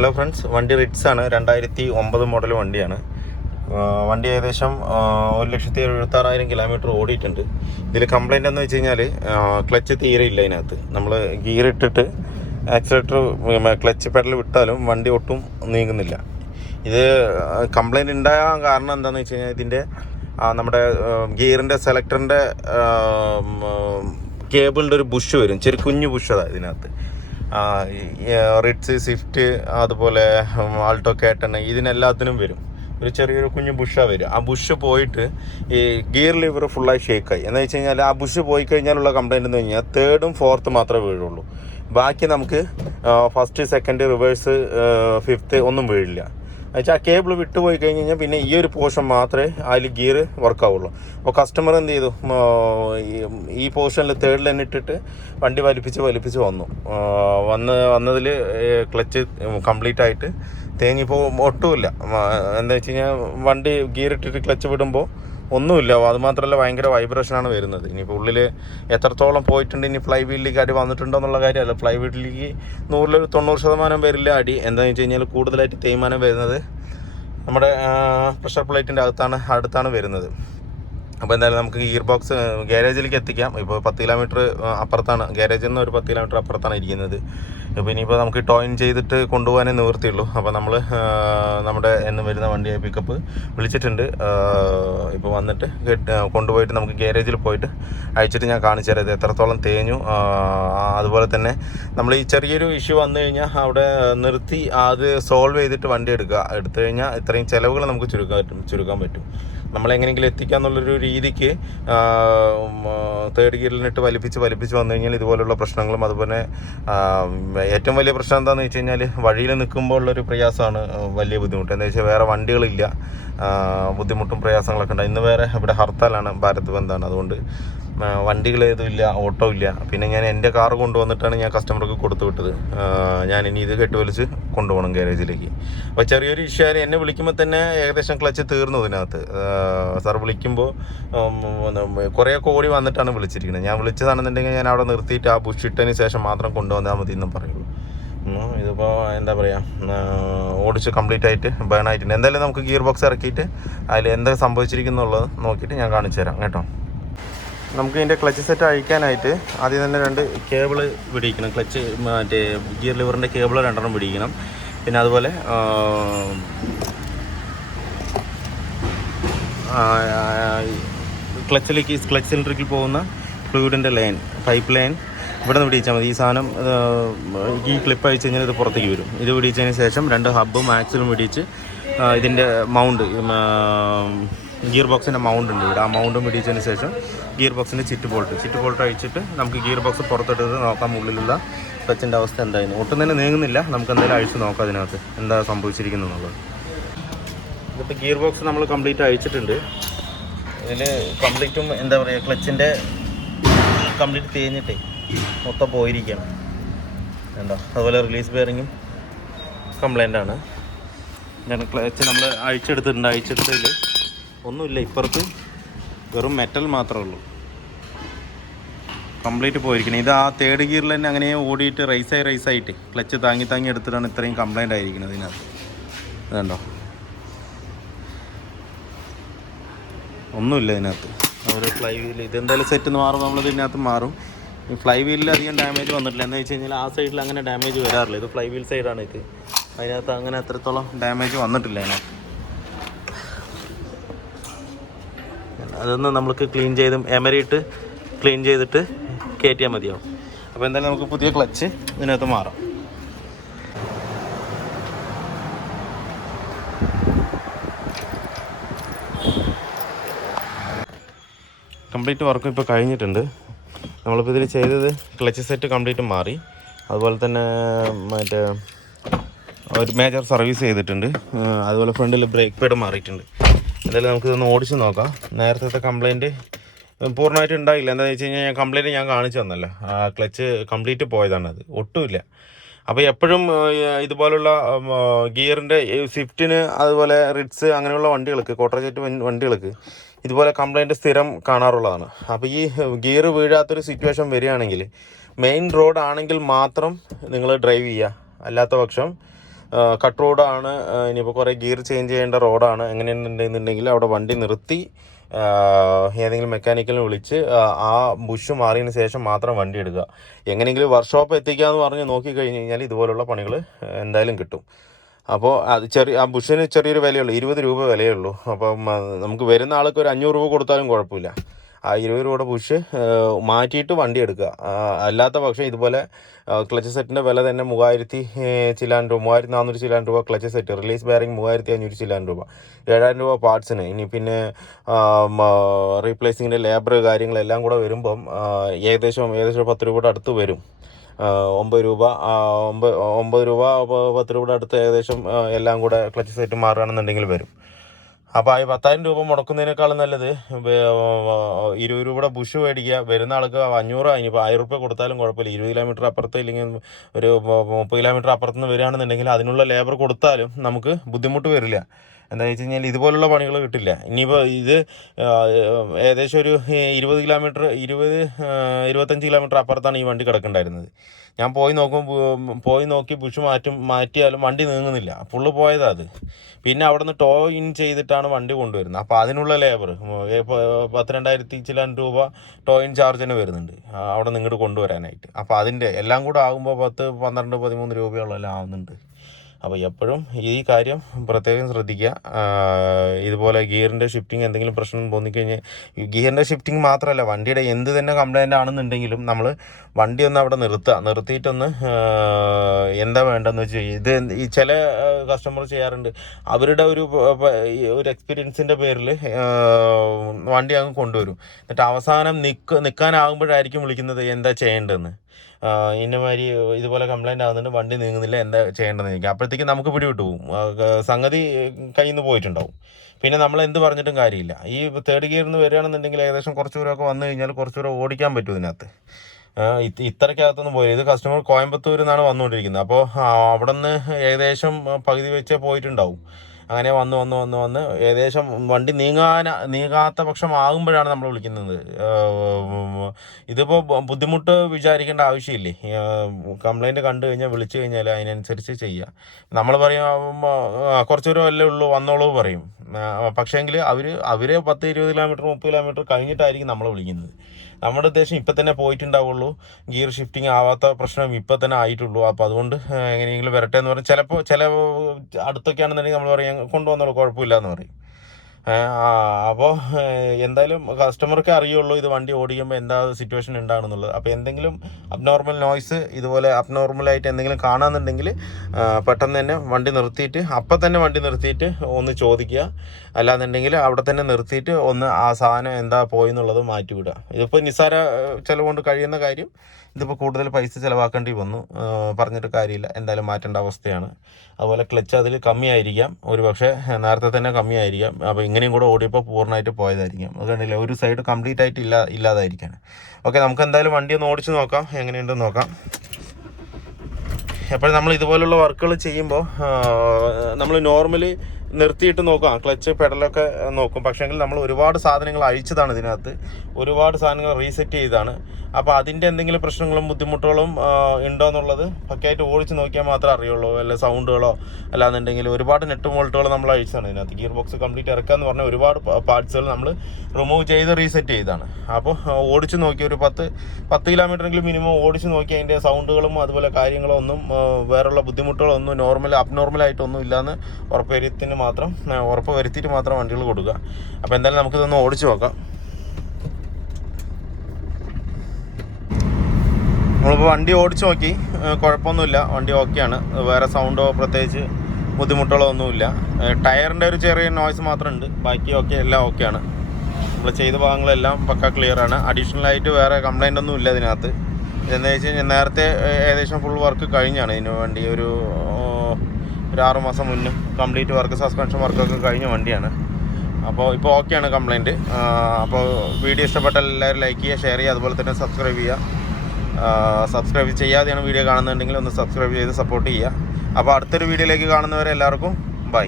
Hello friends, വണ്ടി Ritz ആണ്. 2009 model വണ്ടിയാണ്. വണ്ടി ഏകദേശം 1,76,000 കിലോമീറ്റർ ഓടിയിട്ടുണ്ട്. ഇതിൽ കംപ്ലൈൻ്റ് എന്ന് വെച്ച് കഴിഞ്ഞാൽ ക്ലച്ച് തീരെ ഇല്ല. ഇതിനകത്ത് നമ്മൾ ഗിയർ ഇട്ടിട്ട് ആക്സിലേറ്റർ ക്ലച്ച് പെഡൽ വിട്ടാലും വണ്ടി ഒട്ടും നീങ്ങുന്നില്ല. ഇത് കംപ്ലൈൻറ്റ് ഉണ്ടാകാൻ കാരണം എന്താണെന്ന് വെച്ച് കഴിഞ്ഞാൽ ഇതിൻ്റെ നമ്മുടെ ഗിയറിൻ്റെ സെലക്ടറിൻ്റെ കേബിളിൻ്റെ ഒരു ബുഷ് വരും, ചെറിയ കുഞ്ഞു ബുഷ്. അതായത് ഇതിനകത്ത് റിറ്റ്സ്, സ്വിഫ്റ്റ്, അതുപോലെ ആൾട്ടോ, കേട്ടൺ, ഇതിനെല്ലാത്തിനും വരും ഒരു ചെറിയൊരു കുഞ്ഞു ബുഷാണ് വരും. ആ ബുഷ് പോയിട്ട് ഈ ഗിയർ ലിവർ ഫുള്ളായി ഷേക്കായി. എന്ന് വെച്ച് കഴിഞ്ഞാൽ ആ ബുഷ് പോയി കഴിഞ്ഞാലുള്ള കംപ്ലൈൻറ്റ് എന്ന് കഴിഞ്ഞാൽ 3rd, 4th മാത്രമേ വീഴുള്ളൂ. ബാക്കി നമുക്ക് 1st, 2nd, റിവേഴ്സ്, 5th ഒന്നും വീഴില്ല. എന്നുവെച്ചാൽ ആ കേബിൾ വിട്ടുപോയി കഴിഞ്ഞ് കഴിഞ്ഞാൽ പിന്നെ ഈ ഒരു പോർഷൻ മാത്രമേ അതിൽ ഗിയർ വർക്കാവുള്ളൂ. അപ്പോൾ കസ്റ്റമർ എന്ത് ചെയ്തു, ഈ പോർഷനിൽ 3rd തന്നെ ഇട്ടിട്ട് വണ്ടി വലിപ്പിച്ച് വന്നതിൽ ക്ലച്ച് കംപ്ലീറ്റ് ആയിട്ട് തേങ്ങിപ്പോൾ ഒട്ടുമില്ല. എന്താ വെച്ച് കഴിഞ്ഞാൽ വണ്ടി ഗിയർ ഇട്ടിട്ട് ക്ലച്ച് വിടുമ്പോൾ ഒന്നുമില്ല. അതുമാത്രമല്ല, ഭയങ്കര വൈബ്രേഷനാണ് വരുന്നത്. ഇനിയിപ്പോൾ ഉള്ളിൽ എത്രത്തോളം പോയിട്ടുണ്ട്, ഇനി ഫ്ലൈ വീലിലേക്ക് അടി വന്നിട്ടുണ്ടോ എന്നുള്ള കാര്യമല്ല. ഫ്ലൈ വീലിലേക്ക് 100-ൽ 90% വരില്ല അടി. എന്താണെന്ന് വെച്ച് കഴിഞ്ഞാൽ കൂടുതലായിട്ട് തേയ്മാനം വരുന്നത് നമ്മുടെ പ്രഷർ പ്ലേറ്റിൻ്റെ അടുത്താണ് വരുന്നത്. അപ്പോൾ എന്തായാലും നമുക്ക് ഗിയർ ബോക്സ് ഗാരേജിലേക്ക് എത്തിക്കാം. ഇപ്പോൾ 10 കിലോമീറ്റർ അപ്പുറത്താണ്, ഗാരേജിൽ നിന്ന് ഒരു 10 കിലോമീറ്റർ അപ്പുറത്താണ് ഇരിക്കുന്നത്. ഇപ്പോൾ ഇനിയിപ്പോൾ നമുക്ക് ടോയിൻ ചെയ്തിട്ട് കൊണ്ടുപോകാനേ നിവൃത്തിയുള്ളൂ. അപ്പോൾ നമ്മൾ നമ്മുടെ എന്ന് വരുന്ന വണ്ടിയെ പിക്കപ്പ് വിളിച്ചിട്ടുണ്ട്. ഇപ്പോൾ വന്നിട്ട് കൊണ്ടുപോയിട്ട് നമുക്ക് ഗാരേജിൽ പോയിട്ട് അയച്ചിട്ട് ഞാൻ കാണിച്ചു തരാം ഇത് എത്രത്തോളം തേഞ്ഞു. അതുപോലെ തന്നെ നമ്മൾ ഈ ചെറിയൊരു ഇഷ്യൂ വന്നു കഴിഞ്ഞാൽ അവിടെ നിർത്തി അത് സോൾവ് ചെയ്തിട്ട് വണ്ടി എടുത്തു കഴിഞ്ഞാൽ ഇത്രയും ചിലവുകൾ നമുക്ക് ചുരുക്കാൻ പറ്റും. നമ്മളെങ്ങനെയെങ്കിലും എത്തിക്കാന്നുള്ളൊരു രീതിക്ക് 3rd ഗിയറിലിട്ട് വലിപ്പിച്ച് വന്നു കഴിഞ്ഞാൽ ഇതുപോലുള്ള പ്രശ്നങ്ങളും, അതുപോലെ ഏറ്റവും വലിയ പ്രശ്നം എന്താണെന്ന് വെച്ച് കഴിഞ്ഞാൽ വഴിയിൽ നിൽക്കുമ്പോൾ ഉള്ളൊരു പ്രയാസമാണ് വലിയ ബുദ്ധിമുട്ട്. എന്താ വെച്ചാൽ വേറെ വണ്ടികളില്ല, ബുദ്ധിമുട്ടും പ്രയാസങ്ങളൊക്കെ ഉണ്ട്. ഇന്ന് വേറെ ഇവിടെ ഹർത്താലാണ്, ഭാരത് ബന്ദാണ്. അതുകൊണ്ട് വണ്ടികളേതുമില്ല, ഓട്ടോ ഇല്ല. പിന്നെ ഞാൻ എൻ്റെ കാർ കൊണ്ടുവന്നിട്ടാണ് ഞാൻ കസ്റ്റമർക്ക് കൊടുത്തു വിട്ടത്. ഞാനിനി ഇത് കെട്ടുവലിച്ച് കൊണ്ടുപോകണം ഗാരേജിലേക്ക്. അപ്പോൾ ചെറിയൊരു ഇഷ്യൂ ആയാലും എന്നെ വിളിക്കുമ്പോൾ തന്നെ ഏകദേശം ക്ലച്ച് തീർന്നു ഇതിനകത്ത്. സാർ വിളിക്കുമ്പോൾ കുറേ കോടി വന്നിട്ടാണ് വിളിച്ചിരിക്കുന്നത്. ഞാൻ വിളിച്ചതാണെന്നുണ്ടെങ്കിൽ ഞാൻ അവിടെ നിർത്തിയിട്ട് ആ ബുഷ് ഇട്ടതിന് ശേഷം മാത്രം കൊണ്ടുവന്നാൽ മതി എന്നും പറയുള്ളൂ. ഇതിപ്പോൾ എന്താ പറയുക, ഓടിച്ച് കംപ്ലീറ്റ് ആയിട്ട് ബേൺ ആയിട്ടുണ്ട്. എന്തായാലും നമുക്ക് ഗിയർ ബോക്സ് ഇറക്കിയിട്ട് അതിൽ എന്താ സംഭവിച്ചിരിക്കുന്നുള്ളത് നോക്കിയിട്ട് ഞാൻ കാണിച്ചു തരാം കേട്ടോ. നമുക്ക് ഇതിൻ്റെ ക്ലച്ച് സെറ്റ് അഴിക്കാനായിട്ട് ആദ്യം തന്നെ 2 കേബിള് പിടിക്കണം. ക്ലച്ച് മറ്റേ ഗിയർ ലിവറിൻ്റെ കേബിൾ 2 പിടിക്കണം. പിന്നെ അതുപോലെ ക്ലച്ച് സിലിണ്ടറിൽ പോകുന്ന ഫ്ലൂയിഡിൻ്റെ ലൈൻ, പൈപ്പ് ലൈൻ ഇവിടെ നിന്ന് പിടിച്ചാൽ മതി. ഈ സാധനം ഈ ക്ലിപ്പ് അഴിച്ച് കഴിഞ്ഞാൽ ഇത് പുറത്തേക്ക് വരും. ഇത് പിടിച്ചതിന് ശേഷം 2 ഹബ്ബും ആക്സിലും പിടിച്ച് ഇതിൻ്റെ മൗണ്ട്, ഗിയർ ബോക്സിൻ്റെ മൗണ്ട് ഉണ്ട് ഇവിടെ. ആ മൗണ്ടും പിടിച്ചതിന് ശേഷം ഗിയർ ബോക്സിൻ്റെ ചിറ്റ് ബോൾട്ട് അഴിച്ചിട്ട് നമുക്ക് ഗിയർ ബോക്സ് പുറത്തെടുത്ത് നോക്കാം ഉള്ളിലുള്ള ക്ലച്ചിൻ്റെ അവസ്ഥ എന്തായിരുന്നു. ഒട്ടും തന്നെ നീങ്ങുന്നില്ല. നമുക്ക് എന്തായാലും അഴിച്ച് നോക്കാം അതിനകത്ത് എന്താ സംഭവിച്ചിരിക്കുന്നു എന്നുള്ളത്. ഇതിപ്പോൾ ഗിയർ ബോക്സ് നമ്മൾ കംപ്ലീറ്റ് അഴിച്ചിട്ടുണ്ട്. ഇതിൽ കംപ്ലീറ്റും എന്താ പറയുക, ക്ലച്ചിൻ്റെ കംപ്ലീറ്റ് തേഞ്ഞിട്ടേ മൊത്തം പോയിരിക്കുകയാണ്. എന്താ അതുപോലെ റിലീസ് ബെയറിങ്ങും കംപ്ലൈൻ്റാണ്. ഞാൻ ക്ലച്ച് നമ്മൾ അഴിച്ചെടുത്തതിൽ ഒന്നുമില്ല. ഇപ്പുറത്ത് വെറും മെറ്റൽ മാത്രമേ ഉള്ളൂ, കംപ്ലീറ്റ് പോയിരിക്കണം. ഇത് ആ 3rd ഗിയറിൽ തന്നെ അങ്ങനെ ഓടിയിട്ട് റൈസായിട്ട് ക്ലച്ച് താങ്ങി എടുത്തിട്ടാണ് ഇത്രയും കംപ്ലൈൻ്റ് ആയിരിക്കുന്നത് ഇതിനകത്ത്. അതുണ്ടോ, ഒന്നുമില്ല ഇതിനകത്ത്. ഒരു ഫ്ലൈ വീൽ ഇതെന്തായാലും സെറ്റ് മാറും, നമ്മൾ ഇതിനകത്ത് മാറും. ഈ ഫ്ലൈ വീലിൽ അധികം ഡാമേജ് വന്നിട്ടില്ല. എന്ന് വെച്ച് കഴിഞ്ഞാൽ ആ സൈഡിൽ അങ്ങനെ ഡാമേജ് വരാറില്ല. ഇത് ഫ്ലൈ വീൽ സൈഡാണ് ഇത്. അതിനകത്ത് അങ്ങനെ അത്രത്തോളം ഡാമേജ് വന്നിട്ടില്ല അതിനകത്ത്. അതൊന്ന് നമുക്ക് എമരിയിട്ട് ക്ലീൻ ചെയ്തിട്ട് കയറ്റിയാൽ മതിയാവും. അപ്പോൾ എന്തായാലും നമുക്ക് പുതിയ ക്ലച്ച് ഇതിനകത്ത് മാറാം. കംപ്ലീറ്റ് വർക്കും ഇപ്പോൾ കഴിഞ്ഞിട്ടുണ്ട്. നമ്മളിപ്പോൾ ഇതിൽ ചെയ്തത് ക്ലച്ച് സെറ്റ് കംപ്ലീറ്റ് മാറി. അതുപോലെ തന്നെ മറ്റേ ഒരു മേജർ സർവീസ് ചെയ്തിട്ടുണ്ട്. അതുപോലെ ഫ്രണ്ടിൽ ബ്രേക്ക് പാഡ് മാറിയിട്ടുണ്ട്. എന്തായാലും നമുക്കിതൊന്ന് ഓടിച്ച് നോക്കാം. നേരത്തെ കംപ്ലൈൻറ്റ് പൂർണ്ണമായിട്ട് ഉണ്ടായില്ല. എന്താണെന്ന് വെച്ച് കഴിഞ്ഞാൽ കംപ്ലൈൻറ്റ് ഞാൻ കാണിച്ചു തന്നല്ലോ. ക്ലച്ച് കംപ്ലീറ്റ് പോയതാണത്, ഒട്ടുമില്ല. അപ്പോൾ എപ്പോഴും ഇതുപോലുള്ള ഗിയറിൻ്റെ സ്വിഫ്റ്റിന്, അതുപോലെ റിറ്റ്സ് അങ്ങനെയുള്ള വണ്ടികൾക്ക്, കോട്ടർജെറ്റ് വണ്ടികൾക്ക് ഇതുപോലെ കംപ്ലൈൻറ്റ് സ്ഥിരം കാണാറുള്ളതാണ്. അപ്പോൾ ഈ ഗിയർ വീഴാത്തൊരു സിറ്റുവേഷൻ വരികയാണെങ്കിൽ മെയിൻ റോഡ് ആണെങ്കിൽ മാത്രം നിങ്ങൾ ഡ്രൈവ് ചെയ്യുക. അല്ലാത്ത പക്ഷം കട്ട് റോഡാണ്, ഇനിയിപ്പോൾ കുറേ ഗിയർ ചേഞ്ച് ചെയ്യേണ്ട റോഡാണ്, എങ്ങനെയുണ്ടെന്നുണ്ടെങ്കിൽ അവിടെ വണ്ടി നിർത്തി ഏതെങ്കിലും മെക്കാനിക്കലിനെ വിളിച്ച് ആ ബുഷ് മാറിയതിന് ശേഷം മാത്രം വണ്ടി എടുക്കുക. എങ്ങനെയെങ്കിലും വർക്ക്ഷോപ്പ് എത്തിക്കാമെന്ന് പറഞ്ഞ് നോക്കിക്കഴിഞ്ഞ് കഴിഞ്ഞാൽ ഇതുപോലുള്ള പണികൾ എന്തായാലും കിട്ടും. അപ്പോൾ അത് ആ ബുഷിന് ചെറിയൊരു വിലയുള്ളൂ, 20 രൂപ വിലയുള്ളൂ. അപ്പം നമുക്ക് വരുന്ന ആൾക്ക് ഒരു 500 രൂപ കൊടുത്താലും കുഴപ്പമില്ല. ആ 20 രൂപയുടെ ബുഷ് മാറ്റിയിട്ട് വണ്ടി എടുക്കുക. അല്ലാത്ത പക്ഷം ഇതുപോലെ ക്ലച്ച് സെറ്റിൻ്റെ വില തന്നെ 3000 ചില്ലാൻ രൂപ, 3400 ചില്ലാൻ രൂപ ക്ലച്ച് സെറ്റ്, റിലീസ് ബെയറിംഗ് 3500 ചില്ലാൻ രൂപ, 7000 രൂപ പാർട്സിന്. ഇനി പിന്നെ റീപ്ലേസിങ്ങിൻ്റെ ലേബർ കാര്യങ്ങളെല്ലാം കൂടെ വരുമ്പം ഏകദേശം 10 രൂപയുടെ അടുത്ത് വരും. 9 രൂപ 9 രൂപ 10 രൂപയുടെ അടുത്ത് ഏകദേശം എല്ലാം കൂടെ ക്ലച്ച് സെറ്റ് മാറുകയാണെന്നുണ്ടെങ്കിൽ വരും. അപ്പോൾ ആ 10,000 രൂപ മുടക്കുന്നതിനേക്കാളും നല്ലത് 20 രൂപയുടെ ബുഷ് മേടിക്കുക. വരുന്ന ആൾക്ക് 500, ഇനിയിപ്പോൾ 1000 രൂപ കൊടുത്താലും കുഴപ്പമില്ല. 20 കിലോമീറ്റർ അപ്പുറത്ത് ഇല്ലെങ്കിൽ ഒരു 30 കിലോമീറ്റർ അപ്പുറത്ത് നിന്ന് വരികയാണെന്നുണ്ടെങ്കിൽ അതിനുള്ള ലേബർ കൊടുത്താലും നമുക്ക് ബുദ്ധിമുട്ട് വരില്ല. എന്താണെന്ന് വെച്ച് കഴിഞ്ഞാൽ ഇതുപോലുള്ള പണികൾ കിട്ടില്ല. ഇനിയിപ്പോൾ ഇത് ഏകദേശം ഒരു 25 കിലോമീറ്റർ അപ്പുറത്താണ് ഈ വണ്ടി കിടക്കുന്നുണ്ടായിരുന്നത്. ഞാൻ പോയി നോക്കി ബുഷ് മാറ്റിയാലും വണ്ടി നീങ്ങുന്നില്ല, ഫുള്ള് പോയതാണ് അത്. പിന്നെ അവിടെ നിന്ന് ടോ ഇൻ ചെയ്തിട്ടാണ് വണ്ടി കൊണ്ടുവരുന്നത്. അപ്പോൾ അതിനുള്ള ലേബർ 12,000 ചില്ലാൻ രൂപ ടോ ഇൻ ചാർജ് തന്നെ വരുന്നുണ്ട് അവിടെ നിന്ന് ഇങ്ങോട്ട് കൊണ്ടുവരാനായിട്ട്. അപ്പോൾ അതിൻ്റെ എല്ലാം കൂടെ ആകുമ്പോൾ 10, 12, 13 രൂപയോളം ആവുന്നുണ്ട്. അപ്പോൾ എപ്പോഴും ഈ കാര്യം പ്രത്യേകം ശ്രദ്ധിക്കുക. ഇതുപോലെ ഗിയറിൻ്റെ ഷിഫ്റ്റിംഗ് എന്തെങ്കിലും പ്രശ്നം തോന്നിക്കഴിഞ്ഞാൽ, ഗിയറിൻ്റെ ഷിഫ്റ്റിംഗ് മാത്രമല്ല, വണ്ടിയുടെ എന്ത് തന്നെ കംപ്ലൈൻ്റ് ആണെന്നുണ്ടെങ്കിലും നമ്മൾ വണ്ടി ഒന്ന് അവിടെ നിർത്തിയിട്ടൊന്ന് എന്താ വേണ്ടതെന്ന് വെച്ച് ഇത് ഈ ചില കസ്റ്റമർ ചെയ്യാറുണ്ട്. അവരുടെ ഒരു എക്സ്പീരിയൻസിൻ്റെ പേരിൽ വണ്ടി അങ്ങ് കൊണ്ടുവരും. എന്നിട്ട് അവസാനം നിൽക്കാനാകുമ്പോഴായിരിക്കും വിളിക്കുന്നത് എന്താ ചെയ്യേണ്ടതെന്ന്. ഇന്നമാതിരി ഇതുപോലെ കംപ്ലൈൻ്റ് ആകുന്നുണ്ട്, വണ്ടി നീങ്ങുന്നില്ല, എന്താ ചെയ്യേണ്ടതെന്ന് ചോദിക്കുക. അപ്പോഴത്തേക്കും നമുക്ക് പിടിവിട്ട് പോകും, സംഗതി കയ്യിൽ നിന്ന് പോയിട്ടുണ്ടാവും. പിന്നെ നമ്മൾ എന്ത് പറഞ്ഞിട്ടും കാര്യമില്ല. ഈ തേർഡ് ഗിയറിൽ നിന്ന് വരികയാണെന്നുണ്ടെങ്കിൽ ഏകദേശം കുറച്ച് ദൂരമൊക്കെ വന്നു കഴിഞ്ഞാൽ കുറച്ച് ദൂരം ഓടിക്കാൻ പറ്റും ഇതിനകത്ത്. ഇത്രയ്ക്കകത്തൊന്നും പോയി. ഇത് കസ്റ്റമർ കോയമ്പത്തൂരിൽ നിന്നാണ് വന്നുകൊണ്ടിരിക്കുന്നത്. അപ്പോൾ അവിടെ നിന്ന് ഏകദേശം പകുതി വെച്ചേ പോയിട്ടുണ്ടാവും. അങ്ങനെ വന്ന് ഏകദേശം വണ്ടി നീങ്ങാത്ത പക്ഷം ആകുമ്പോഴാണ് നമ്മൾ വിളിക്കുന്നത്. ഇതിപ്പോൾ ബുദ്ധിമുട്ട് വിചാരിക്കേണ്ട ആവശ്യമില്ലേ. കംപ്ലൈൻറ്റ് കണ്ടു കഴിഞ്ഞാൽ വിളിച്ചു കഴിഞ്ഞാൽ അതിനനുസരിച്ച് ചെയ്യുക. നമ്മൾ പറയും കുറച്ച് ദൂരം അല്ലേ ഉള്ളൂ വന്നോളൂ പറയും. പക്ഷേങ്കിൽ അവർ 10, 20 കിലോമീറ്റർ 30 കിലോമീറ്റർ കഴിഞ്ഞിട്ടായിരിക്കും നമ്മൾ വിളിക്കുന്നത്. നമ്മുടെ ഉദ്ദേശം ഇപ്പം തന്നെ പോയിട്ടുണ്ടാവുള്ളൂ, ഗിയർ ഷിഫ്റ്റിംഗ് ആവാത്ത പ്രശ്നം ഇപ്പം തന്നെ ആയിട്ടുള്ളൂ. അപ്പോൾ അതുകൊണ്ട് എങ്ങനെയെങ്കിലും വരട്ടെ എന്ന് പറയും. ചില അടുത്തൊക്കെ ആണെന്നുണ്ടെങ്കിൽ നമ്മൾ പറയും കൊണ്ടുവന്നോളൂ, കുഴപ്പമില്ല എന്ന് പറയും. അപ്പോൾ എന്തായാലും കസ്റ്റമർക്ക് അറിയുള്ളൂ ഇത് വണ്ടി ഓടിക്കുമ്പോൾ എന്താ സിറ്റുവേഷൻ ഉണ്ടാകുന്നുള്ളത്. അപ്പോൾ എന്തെങ്കിലും അബ്നോർമൽ നോയ്സ് ഇതുപോലെ അബ്നോർമലായിട്ട് എന്തെങ്കിലും കാണാമെന്നുണ്ടെങ്കിൽ പെട്ടെന്ന് തന്നെ വണ്ടി നിർത്തിയിട്ട് ഒന്ന് ചോദിക്കുക. അല്ലാന്നുണ്ടെങ്കിൽ അവിടെ തന്നെ നിർത്തിയിട്ട് ഒന്ന് ആ സാധനം എന്താ പോയി എന്നുള്ളത് മാറ്റിവിടുക. ഇതിപ്പോൾ നിസ്സാര ചിലവുകൊണ്ട് കഴിയുന്ന കാര്യം. ഇതിപ്പോൾ കൂടുതൽ പൈസ ചിലവാക്കേണ്ടി വന്നു, പറഞ്ഞിട്ട് കാര്യമില്ല, എന്തായാലും മാറ്റേണ്ട അവസ്ഥയാണ്. അതുപോലെ ക്ലച്ച് അതിൽ കമ്മിയായിരിക്കാം, ഒരു പക്ഷേ നേരത്തെ തന്നെ കമ്മിയായിരിക്കാം. അപ്പോൾ ഇങ്ങനെയും കൂടെ ഓടിയപ്പോൾ പൂർണ്ണമായിട്ട് പോയതായിരിക്കാം. അത് കണ്ടില്ല, ഒരു സൈഡ് കംപ്ലീറ്റ് ആയിട്ട് ഇല്ലാതായിരിക്കാണ്. ഓക്കെ, നമുക്ക് എന്തായാലും വണ്ടി ഒന്ന് ഓടിച്ച് നോക്കാം, എങ്ങനെയുണ്ടെന്ന് നോക്കാം. എപ്പോഴും നമ്മൾ ഇതുപോലുള്ള വർക്കുകൾ ചെയ്യുമ്പോൾ നമ്മൾ നോർമലി നിർത്തിയിട്ട് നോക്കാം, ക്ലച്ച് പെഡലൊക്കെ നോക്കും. പക്ഷേങ്കിൽ നമ്മൾ ഒരുപാട് സാധനങ്ങൾ അഴിച്ചതാണ് ഇതിനകത്ത്, ഒരുപാട് സാധനങ്ങൾ റീസെറ്റ് ചെയ്താണ്. അപ്പോൾ അതിൻ്റെ എന്തെങ്കിലും പ്രശ്നങ്ങളും ബുദ്ധിമുട്ടുകളും ഉണ്ടോ എന്നുള്ളത് പക്കയായിട്ട് ഓടിച്ച് നോക്കിയാൽ മാത്രമേ അറിയുള്ളൂ. വല്ല സൗണ്ടുകളോ അല്ലാന്നുണ്ടെങ്കിൽ ഒരുപാട് നെട്ട് മോൾട്ടുകൾ നമ്മൾ അഴിച്ചതാണ് ഇതിനകത്ത്. ഗിയർ ബോക്സ് കംപ്ലീറ്റ് ഇറക്കുക എന്ന് പറഞ്ഞാൽ ഒരുപാട് പാർട്സുകൾ നമ്മൾ റിമൂവ് ചെയ്ത് റീസെറ്റ് ചെയ്താണ്. അപ്പോൾ ഓടിച്ച് നോക്കി ഒരു 10 കിലോമീറ്ററെങ്കിലും മിനിമം ഓടിച്ച് നോക്കി അതിൻ്റെ സൗണ്ടുകളും അതുപോലെ കാര്യങ്ങളോ ഒന്നും വേറെയുള്ള ബുദ്ധിമുട്ടുകളൊന്നും അബ്നോർമലായിട്ടൊന്നും ഇല്ലയെന്ന് ഉറപ്പ് വരുത്തിയിട്ട് മാത്രം വണ്ടികൾ കൊടുക്കുക. അപ്പോൾ എന്തായാലും നമുക്കിതൊന്ന് ഓടിച്ച് നോക്കാം. നമ്മളിപ്പോൾ വണ്ടി ഓടിച്ച് നോക്കി, കുഴപ്പമൊന്നുമില്ല, വണ്ടി ഓക്കെയാണ്. വേറെ സൗണ്ടോ പ്രത്യേകിച്ച് ബുദ്ധിമുട്ടുകളോ ഒന്നുമില്ല. ടയറിൻ്റെ ഒരു ചെറിയ നോയ്സ് മാത്രമുണ്ട്, ബാക്കി ഓക്കെ, എല്ലാം ഓക്കെയാണ്. നമ്മൾ ചെയ്ത ഭാഗങ്ങളെല്ലാം പക്ക ക്ലിയറാണ്. അഡീഷണലായിട്ട് വേറെ കംപ്ലൈൻ്റ് ഒന്നും ഇല്ല ഇതിനകത്ത്. ഇതെന്ന് വെച്ച് കഴിഞ്ഞാൽ നേരത്തെ ഏകദേശം ഫുൾ വർക്ക് കഴിഞ്ഞാണ് ഇതിന് വേണ്ടി. ഒരു 6 മാസം മുന്നേ കംപ്ലീറ്റ് വർക്ക്, സസ്പെൻഷൻ വർക്കൊക്കെ കഴിഞ്ഞ വണ്ടിയാണ്. അപ്പോൾ ഇപ്പോൾ ഓക്കെയാണ് കംപ്ലൈൻറ്റ്. അപ്പോൾ വീഡിയോ ഇഷ്ടപ്പെട്ടാൽ എല്ലാവരും ലൈക്ക് ചെയ്യുക, ഷെയർ ചെയ്യുക, അതുപോലെ തന്നെ സബ്സ്ക്രൈബ് ചെയ്യുക. സബ്സ്ക്രൈബ് ചെയ്യാതെയാണ് വീഡിയോ കാണുന്നുണ്ടെങ്കിൽ ഒന്ന് സബ്സ്ക്രൈബ് ചെയ്ത് സപ്പോർട്ട് ചെയ്യുക. അപ്പോൾ അടുത്തൊരു വീഡിയോയിലേക്ക് കാണുന്നവരെ എല്ലാവർക്കും ബൈ.